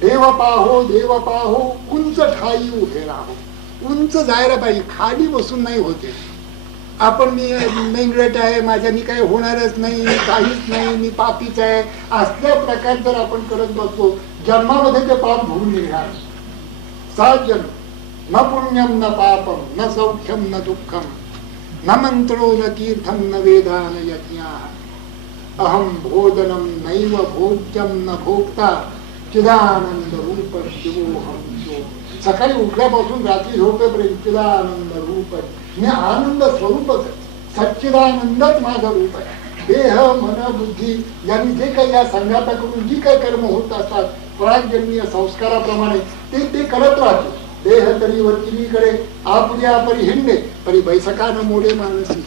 देव पाहो उंच ठाई उभे राहो. उंच जायला पाहिजे, खाली बसून नाही होते. आपण मी मेंगलट आहे, माझ्यानी काही होणारच नाही, काहीच नाही, मी पापीच आहे, असल्या प्रकार जर आपण करत बसलो, जन्मामध्ये ते पाप भरून निघणार. 7 जन्म, न पुण्यम न पापम न सौख्यम न दुःखम न मंत्रो न तीर्थम न वेदान यज्ञा, अहम भोजनम नैव भोज्यम न भोक्ता चिदानंद रूप शिवोहम. सकाळी उठल्यापासून रात्री झोपेपर्यंत चिदानंद रूप, मी आनंद स्वरूपच आहे, सच्चिदानंदच माझं रूप आहे. देह मन बुद्धी यांनी जे काही या संघाताकडून जी काही कर्म होत असतात प्रागजन्मीय संस्काराप्रमाणे ते करत राहतो. देह तरी वकिनीकडे आपुल्या परी हिंडे परी बैसका न मोडे मानसी.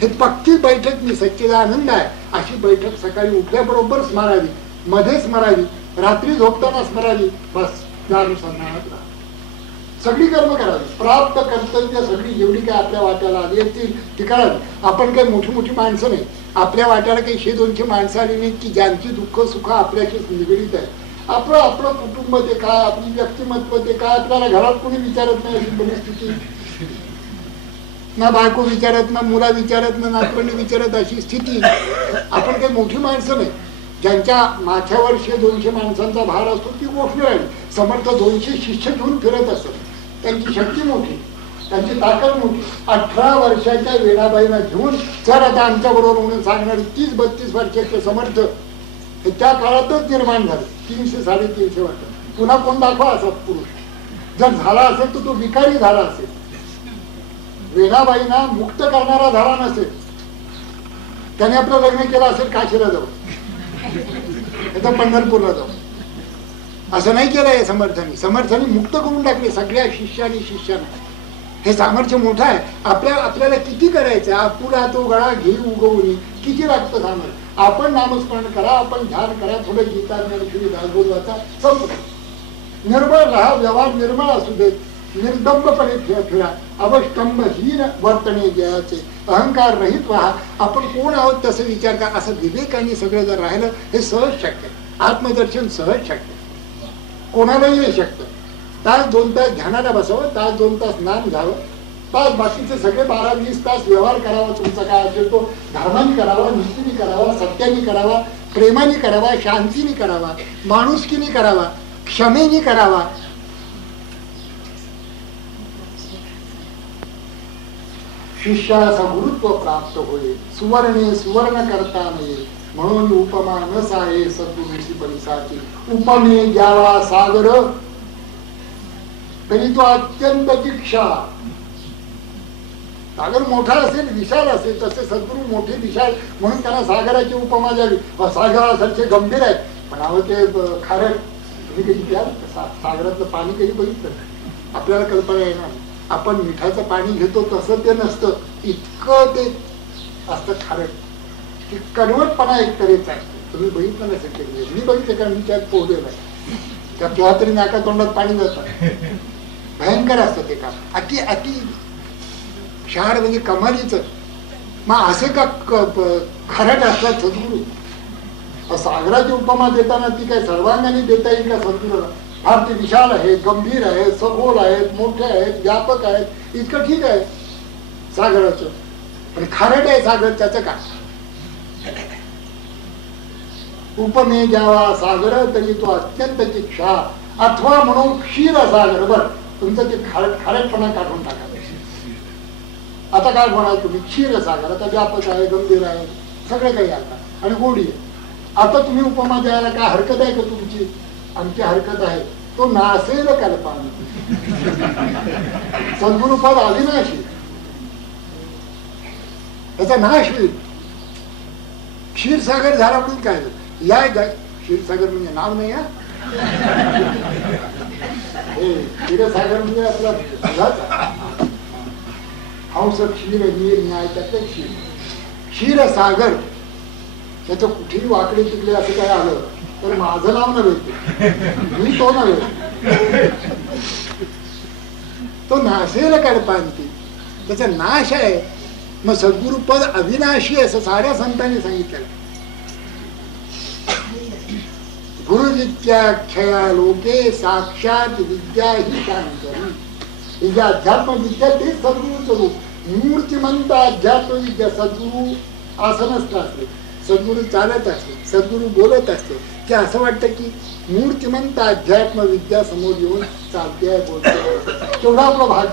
हे पक्की बैठक मी सच्चिदानंद आहे अशी बैठक सकाळी उठल्याबरोबर स्मरावी, मध्ये स्मरावी, रात्री झोपताना स्मरावी. बस त्यानुसार राहा, सगळी कर्म करावी, प्राप्त कर्तव्य सगळी जेवढी काय आपल्या वाट्याला आली असतील ती करावी. आपण काही मोठी मोठी माणसं नाही, आपल्या वाट्याला काही 100-200 माणसं आली नाहीत की ज्यांची दुःख सुख आपल्याशीच निगडीत आहे. आपलं आपलं कुटुंब ते काय, आपली व्यक्तिमत्व ते काय, आपल्याला घरात कोणी विचारत नाही अशी परिस्थिती, ना बायको विचारत, ना मुला विचारत, ना नातवंडी विचारत, अशी स्थिती. आपण काही मोठी माणसं नाही, ज्यांच्या माथ्यावर 100-200 माणसांचा भार असतो ती गोष्ट राहील. समर्थ 200 शिष्य घेऊन फिरत असत, त्यांची शक्ती मोठी, त्यांची ताकद मोठी. 18 वर्षाच्या वेडाबाईला घेऊन सर आता आमच्या बरोबर म्हणून सांगणारे 30-32 वर्षाचे समर्थ त्या काळातच निर्माण झाले. 300-350 वाटत पुन्हा कोण दाखवा असा पुरुष. जर झाला असेल तर तो विकारी झाला असेल. वेणाबाईंना मुक्त करणारा झाला नसेल. त्याने आपलं लग्न केलं असेल काशीला जाऊ, आता पंढरपूरला जाऊ. असं नाही केलंय समर्थांनी. समर्थांनी मुक्त करून टाकले सगळ्या शिष्याने शिष्याने. हे सामर्थ्य मोठं आहे. आपल्याला किती करायचं. आपुला तो गळा घे उगवून किती लागतं सामर्थ्य. आपण नामस्मरण करा, आपण ध्यान करा, थोडं गीता दासबोध वाचा, संपलं. निर्मळ राहा, व्यवहार निर्मळ असू देत, निर्दंबपणे फिरा, अवष्टंभहीन वर्तणे जयाचे, अहंकार रहित व्हा. आपण कोण आहोत तसं विचार करा. असं विवेकाने सगळं जर राहिलं हे सहज शक्य. आत्मदर्शन सहज शक्य, कोणालाही हे शक्य. तास 2 तास ध्यानाला बसावं, तास 2 तास नाम घ्यावं, तास बाकीचे सगळे 12-20 तास व्यवहार करावा. तुमचा काय असेल तो धर्माने करावा, निष्ठेने करावा, सत्याने करावा, प्रेमाने करावा, शांतीने करावा, माणुसकीने करावा, क्षमेने करावा. शिष्याला गुरुत्व प्राप्त होईल. सुवर्णे सुवर्ण करता नये, म्हणून उपमा न साये सद्गुरूची परिसाची. उपमे द्यावा सागर तरी तो अत्यंत दीक्षा. सागर मोठा असेल, विशाल असेल, तसे सद्गुरू मोठे विशाल, म्हणून त्यांना सागराची उपमा द्यावी. सागरासारखे गंभीर आहेत, पण अहो ते खारट. तुम्ही कधी द्याल सागरातलं पाणी कधी बघितलं? आपल्याला कल्पना येणार. आपण मिठाचं पाणी घेतो तसं ते नसतं, इतकं ते असतं खारट. की कडवटपणा एक तऱ्हेचा असतो. तुम्ही बघितलं नसेल, मी बघितलं कारण मी त्यात पोहलेलं आहे. त्या तेव्हा तरी नाका तोंडात पाणी जातं. भयंकर असतं ते काम. अति अति क्षार म्हणजे कमालीच. मग असे का खरट असतात सद्गुरू? सागराची उपमा देताना ती काय सर्वांगाने देता येईल का सद्गुरूला? फार ते विशाल आहेत, गंभीर आहेत, सखोल आहेत, मोठे आहेत, व्यापक आहेत, इतकं ठीक आहे सागराचं. पण खारट आहे सागर, त्याचं काय? उपमे द्यावा सागर तरी तो अत्यंत क्षार, अथवा म्हणून क्षीर सागर. बर, तुमचं ते खारटपणा काढून टाका. आता काय म्हणाल तुम्ही? क्षीर सागर. आता व्यापक आहे, गंभीर आहे, सगळे काही आता आणि गोडी आहे. आता तुम्ही उपमा द्यायला काय हरकत आहे का तुमची? आमची हरकत आहे. तो नासेल कल्पना. सद्गुरुपद अविनाशी, त्याचा नाश होईल. क्षीरसागर झाला म्हणून काय या क्षीरसागर म्हणजे नाव नाही. क्षीरसागर म्हणजे आपला हंस क्षीर नीर न्याय त्यातलं क्षीर. क्षीरसागर त्याचं कुठेही वाकडे तिकडे असं काय आलं तर माझं नाव नव्हे, मी तो नव्हे. तो नाशेल कल्पांती, त्याचा नाश आहे. मग सद्गुरुपद अविनाशी असं साऱ्या संतांनी सांगितलेलं. गुरुविद्याख्या लोके साक्षात विद्या ही शांतरी. ही जी अध्यात्म विद्या तेच सद्गुरूचं रूप. मूर्तिमंत अध्यात्म विद्या. सद्गुरू आसनस्थ असले, सद्गुरू चालत असले, सद्गुरू बोलत असते, की असं वाटतं की मूर्तिमंत अध्यात्म विद्या समोर येऊन चालते आहे, बोलते. तेवढा आपला भाग.